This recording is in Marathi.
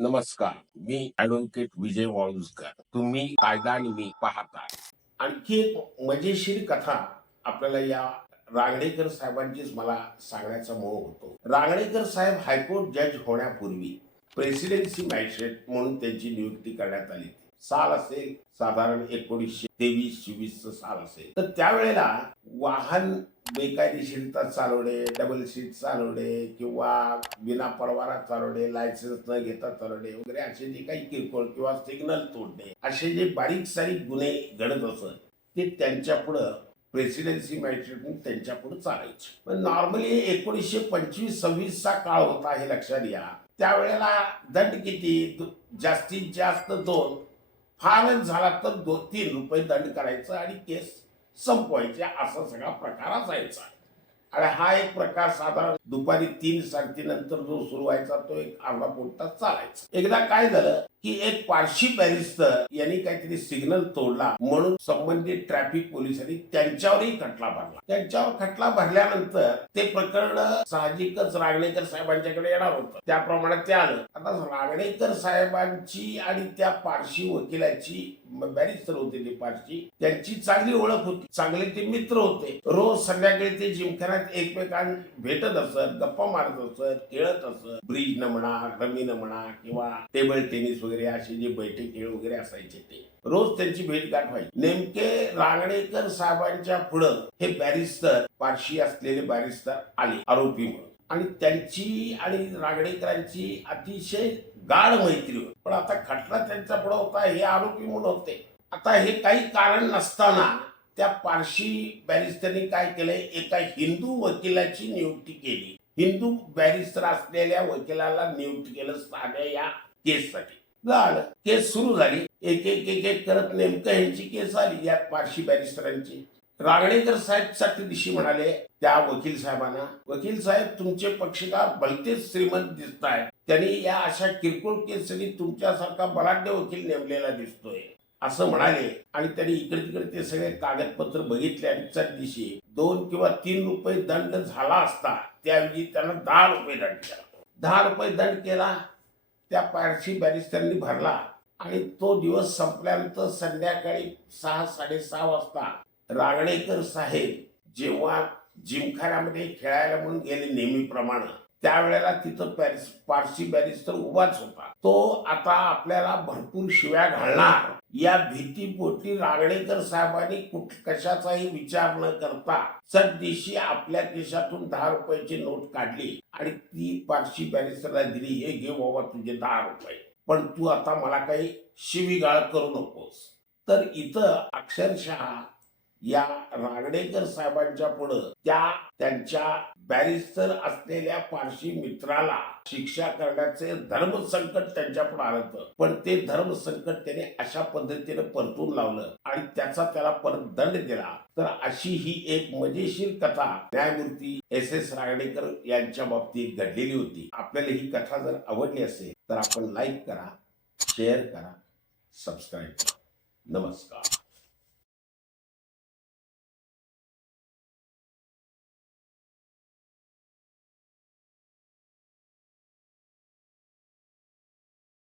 नमस्कार मी ऍडव्होकेट विजय वाळुसकर तुम्ही कायदा आणि मी पाहता आणखी एक मजेशीर कथा आपल्याला या रांगणेकर साहेबांचीच मला सांगण्याचा मोह होतो. रांगणेकर साहेब हायकोर्ट जज होण्यापूर्वी प्रेसिडेन्सी मॅजिस्ट्रेट म्हणून त्यांची नियुक्ती करण्यात आली साल असेल साधारण एकोणीसशे तेवीस चोवीस साल असेल. तर त्यावेळेला वाहन बेकायदेशीरता चालवणे डबल सीट चालवणे किंवा विना परवाना चालवणे लायसन्स न घेता चालवणे वगैरे असे जे काही किरकोळ किंवा सिग्नल तोडणे असे जे बारीक सारीक गुन्हे घडत असत ते त्यांच्या पुढं प्रेसिडेन्सी मॅजिस्ट्रेट म्हणून त्यांच्या पुढे चालायचे. पण नॉर्मली एकोणीसशे पंचवीस सव्वीसचा काळ होता हे लक्षात घ्या. त्यावेळेला दंड किती? जास्तीत जास्त दोन. फारच झाला तर दोन तीन रुपये दंड करायचं आणि केस संपवायचे असा सगळा प्रकार असायचा आणि हा एक प्रकार साधारण दुपारी तीन साडेतीन नंतर जो सुरू व्हायचा तो एक अर्धा पोट तास चालायचा. एकदा काय झालं की एक पारशी बॅरिस्टर यांनी काहीतरी सिग्नल तोडला म्हणून संबंधित ट्रॅफिक पोलिसांनी त्यांच्यावरही खटला भरला. त्यांच्यावर खटला भरल्यानंतर ते प्रकरण साहजिकच रांगणेकर साहेबांच्याकडे येणार होतं. त्याप्रमाणे ते आलं. आता रांगणेकर साहेबांची आणि त्या पारशी वकिलाची बॅरिस्टर होते ते पारशी त्यांची चांगली ओळख होती. चांगले ते मित्र होते. रोज संध्याकाळी ते जिमखान्यात एकमेकां भेटत असत गप्पा मारत असत खेळत असत. ब्रिज न म्हणा रमी म्हणा किंवा टेबल टेनिस वगैरे असे जे बैठे खेळ वगैरे असायचे ते. रोज त्यांची भेट गाठ व्हायची नेमके रांगणेकर साहेबांच्या पुढं हे बॅरिस्टर पारशी असलेले बॅरिस्टर आले आरोपी म्हणून. आणि त्यांची आणि रांगणेकरांची अतिशय गाढ मैत्री होती. पण आता खटला त्यांचा पुढं होता हे आरोपी म्हणून होते. आता हे काही कारण नसताना त्या पारशी बॅरिस्टरनी काय केलंय? एका हिंदू वकिलाची नियुक्ती केली. हिंदू बॅरिस्टर असलेल्या वकिलाला नियुक्त केलं साध्या या केससाठी. झालं. केस सुरू झाली. एक एक एक एक करत नेमकं ह्यांची केस आली या पारशी बॅरिस्टरांची. रांगणेकर साहेबसाठी दिशी म्हणाले त्या वकील साहेबांना वकील साहेब तुमचे पक्षकार भलतेच श्रीमंत दिसत आहेत त्यांनी या अशा किरकोळ केससाठी तुमच्यासारखा बलाढ्य वकील नेमलेला दिसतोय. असं म्हणाले. आणि त्यांनी इकडे तिकडे ते सगळे कागदपत्र बघितले आणि त्या दिवशी दोन किंवा तीन रुपये दंड झाला असता त्याऐवजी त्यांना दहा रुपये दंड केला. दहा रुपये दंड केला त्या पारशी बॅरिस्टरनी भरला. आणि तो दिवस संपल्यानंतर संध्याकाळी सहा साडेसहा वाजता रांगणेकर साहेब जेव्हा जिमखान्यामध्ये खेळायला म्हणून गेले नेहमीप्रमाणे त्यावेळेला तिथं पॅरिस पारशी बॅरिस्टर उभाच होता. तो आता आपल्याला भरपूर शिव्या घालणार. या भीतीपोटी रांगणेकर साहेबांनी कुठ कशाचाही विचार न करता सददिशी आपल्या देशातून दहा रुपयाची नोट काढली आणि ती पारशी बॅरिस्टरला दिली हे घे बाबा तुझे दहा रुपये. पण तू आता मला काही शिवीगाळ करू नकोस. तर इथं अक्षरशः या रांगणेकर साहेबांच्या पुढं त्या त्यांच्या बॅरिस्टर असलेल्या पारशी मित्राला शिक्षा करण्याचे धर्मसंकट संकट त्यांच्यापुढे आलं होतं. पण ते धर्मसंकट त्याने अशा पद्धतीने परतून लावलं आणि त्याचा त्याला परत दंड दिला. तर अशी ही एक मजेशीर कथा न्यायमूर्ती एस एस रागडेकर यांच्या बाबतीत घडलेली होती. आपल्याला ही कथा जर आवडली असेल तर आपण लाईक करा शेअर करा सबस्क्राईब करा. नमस्कार.